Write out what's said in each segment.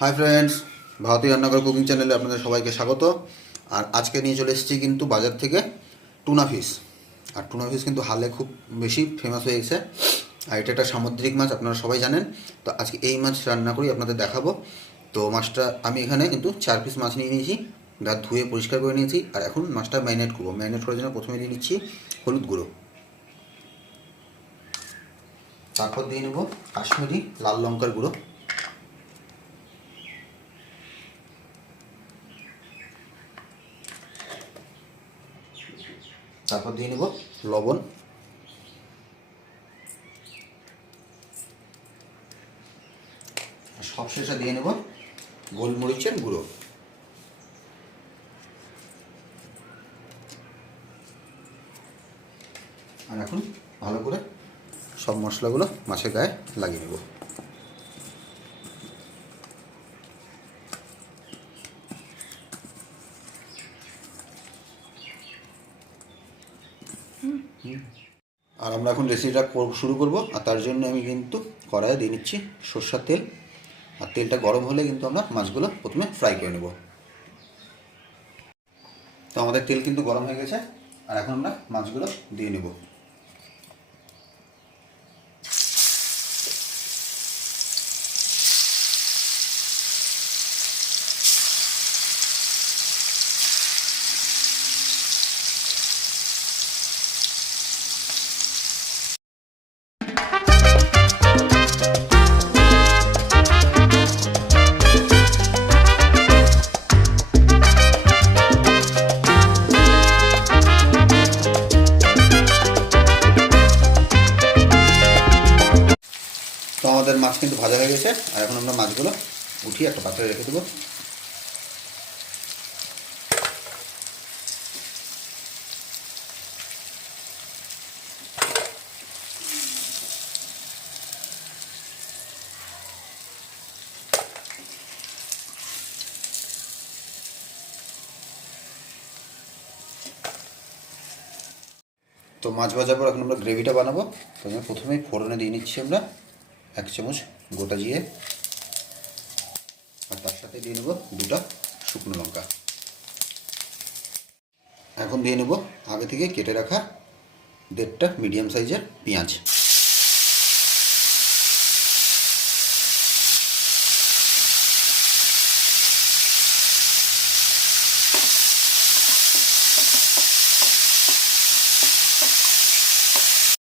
Hi friends, ভারতীয় রান্নাঘর cooking চ্যানেলে আপনাদের সবাইকে স্বাগত। আর আজকে নিয়ে চলে এসেছি কিন্তু বাজার থেকে টুনা ফিশ। আর টুনা ফিশ কিন্তু হালে খুব বেশি ফেমাস হয়ে গেছে। আর এটা একটা সামুদ্রিক মাছ, আপনারা সবাই জানেন। তো আজকে এই মাছ রান্না করি আপনাদের দেখাবো। তো মাছটা আমি এখানে কিন্তু 4 পিস মাছ নিয়ে নিয়েছি, যা ধুয়ে পরিষ্কার করে নিয়েছি। আর এখন মাছটা ম্যারিনেট করবো। ম্যারিনেট করার জন্য প্রথমে দিয়ে নিচ্ছি হলুদ গুঁড়ো, তারপর দিয়ে নেব কাশ্মীরি লাল লঙ্কার গুঁড়ো, তারপর দিয়ে নেব লবণ, আর সবশেষে দিয়ে নেব গোলমরিচের গুঁড়ো। আর এখন ভালো করে সব মশলাগুলো মাছের গায়ে লাগিয়ে নেব। আর আমরা এখন রেসিপিটা শুরু করব। আর তার জন্য আমি কিন্তু কড়াইয়ে দিয়ে নিচ্ছি সরষের তেল। আর তেলটা গরম হলে কিন্তু আমরা মাছগুলো প্রথমে ফ্রাই করে নেব। তো আমাদের তেল কিন্তু গরম হয়ে গেছে। আর এখন আমরা মাছগুলো দিয়ে নেব। তো আমাদের মাছ কিন্তু ভাজা হয়ে গেছে। আর এখন আমরা মাছগুলো উঠিয়ে একটা পাত্রে রেখে দেবো। তো মাছ ভাজার পর এখন আমরা গ্রেভিটা বানাবো। তো আমি প্রথমেই ফোড়নে দিয়ে নিচ্ছি আমরা 1 চামচ গোটা জিরে। আর তার সাথে দিয়ে নেব 2টা শুকনো লঙ্কা। এখন দিয়ে নেব আগে থেকে কেটে রাখা 1.5টা মিডিয়াম সাইজের পেঁয়াজ।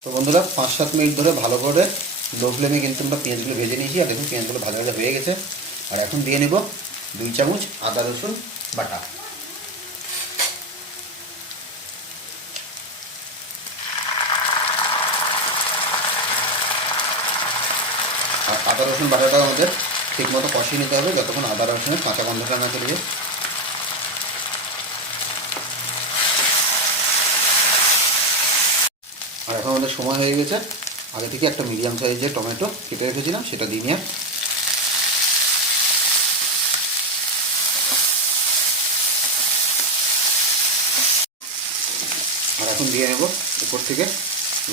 তো বন্ধুরা 5-7 মিনিট ধরে ভালো করে লো ফ্লেমে কিন্তু আমরা পেঁয়াজগুলো ভেজে নিয়েছি। আর দেখুন পেঁয়াজগুলো ভাজা ভাজা হয়ে গেছে। আর এখন দিয়ে নেব 2 চামচ আদা রসুন বাটা। আর আদা রসুন বাটাটাও আমাদের ঠিকমতো কষিয়ে নিতে হবে যতক্ষণ আদা রসুনের কাঁচা গন্ধটা না চলে যায়। আর এখন আমাদের সময় হয়ে গেছে আগে থেকে একটা মিডিয়াম সাইজের টমেটো কেটে রেখেছিলাম, সেটা দিয়ে নিয়ে আর এখন দিয়ে নেব উপর থেকে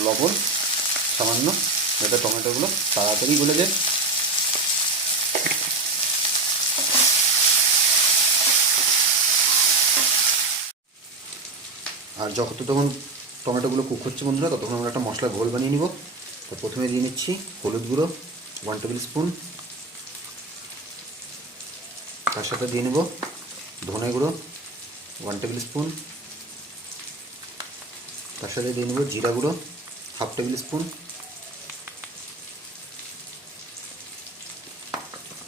লবণ সামান্য, যাতে টমেটোগুলো তাড়াতাড়ি গলে যায়। আর যখন টমেটোগুলো কুক হচ্ছে বন্ধুরা, ততক্ষণ আমরা একটা মশলা ঘোল বানিয়ে নিব। তো প্রথমে দিয়ে নিচ্ছি হলুদ গুঁড়ো 1 টেবিল স্পুন। তার সাথে দিয়ে নেব ধনে গুঁড়ো 1 টেবিল স্পুন। তার সাথে দিয়ে নেব জিরা গুঁড়ো 1/2 টেবিল স্পুন।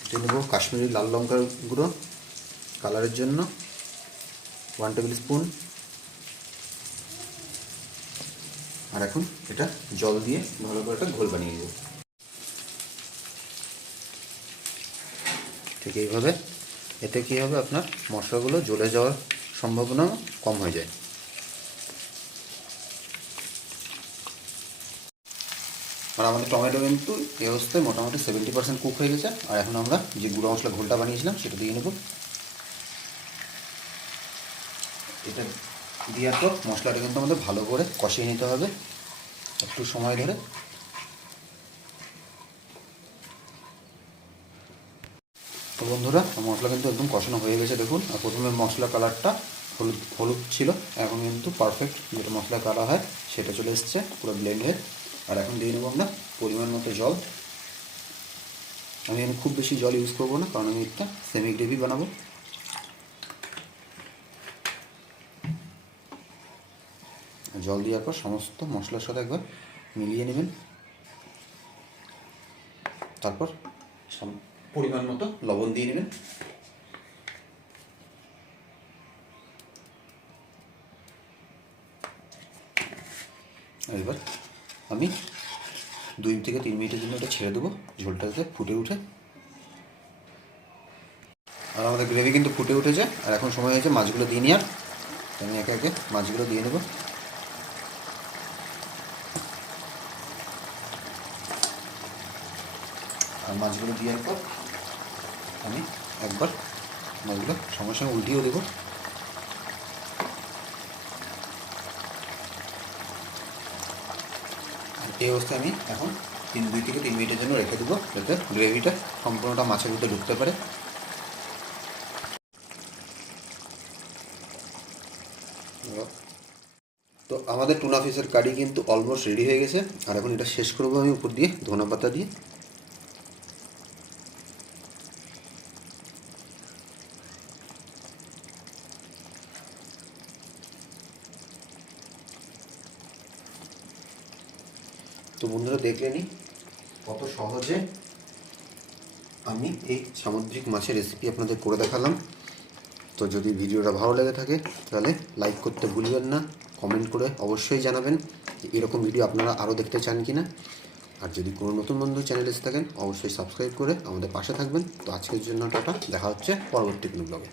দিয়ে নেব কাশ্মীরি লাল লঙ্কার গুঁড়ো কালারের জন্য 1 টেবিল স্পুন। আর এখন এটা জল দিয়ে ভালো করে একটা ঘোল বানিয়ে নেব। ঠিক এইভাবে, এতে কী হবে, আপনার মশলাগুলো জ্বলে যাওয়ার সম্ভাবনা কম হয়ে যায়। আর আমাদের টমেটো কিন্তু এই অবস্থায় মোটামুটি 70% কুক হয়ে গেছে। আর এখন আমরা যে গুঁড়ো মশলা ঘোলটা বানিয়েছিলাম সেটা দিয়ে নেব। এটা দেওয়ার পর মশলাটা কিন্তু আমাদের ভালো করে কষিয়ে নিতে হবে একটু সময় ধরে। তো বন্ধুরা মশলা কিন্তু একদম কষানো হয়ে গেছে দেখুন। আর প্রথমে মশলা কালারটা হলুদ হলুদ ছিল, এখন কিন্তু পারফেক্ট যেটা মশলা কালার হয় সেটা চলে এসছে পুরো ব্লেন্ড হয়ে। আর এখন দিয়ে নেবো আমরা পরিমাণ মতো জল। আমি খুব বেশি জল ইউজ করবো না, কারণ আমি একটা সেমি গ্রেভি বানাবো। জল দেওয়ার পর সমস্ত মশলার সাথে একবার মিলিয়ে নেবেন। তারপর পরিমাণ মতো লবণ দিয়ে নেবেন। এবার আমি 2 থেকে 3 মিনিটের জন্য এটা ছেড়ে দেবো, ঝোলটা যাতে ফুটে উঠে। আর আমাদের গ্রেভি কিন্তু ফুটে উঠেছে। আর এখন সময় হয়েছে মাছগুলো দিয়ে নেওয়ার। আমি একে একে মাছগুলো দিয়ে নেব। আর মাছগুলো দেওয়ার পর আমি একবার মাছগুলো সঙ্গে সঙ্গে উল্টিয়েও দেবো। এই অবস্থায় আমি এখন 2 থেকে 3 মিনিটের জন্য রেখে দেবো, যাতে গ্রেভিটা সম্পূর্ণটা মাছের ভিতরে ঢুকতে পারে। তো আমাদের টুনা ফিশের কারি কিন্তু অলমোস্ট রেডি হয়ে গেছে। আর এখন এটা শেষ করবো আমি উপর দিয়ে ধনেপাতা দিয়ে। তো বন্ধুরা দেখলেনই কত সহজে আমি এই সামুদ্রিক মাছের রেসিপি আপনাদের করে দেখালাম। তো যদি ভিডিওটা ভালো লেগে থাকে তাহলে লাইক করতে ভুলবেন না, কমেন্ট করে অবশ্যই জানাবেন যে এরকম ভিডিও আপনারা আরও দেখতে চান কি না। আর যদি কোনো নতুন বন্ধু চ্যানেলে এসে থাকেন অবশ্যই সাবস্ক্রাইব করে আমাদের পাশে থাকবেন। তো আজকের জন্য টাটা, দেখা হচ্ছে পরবর্তী কোনো ব্লগে।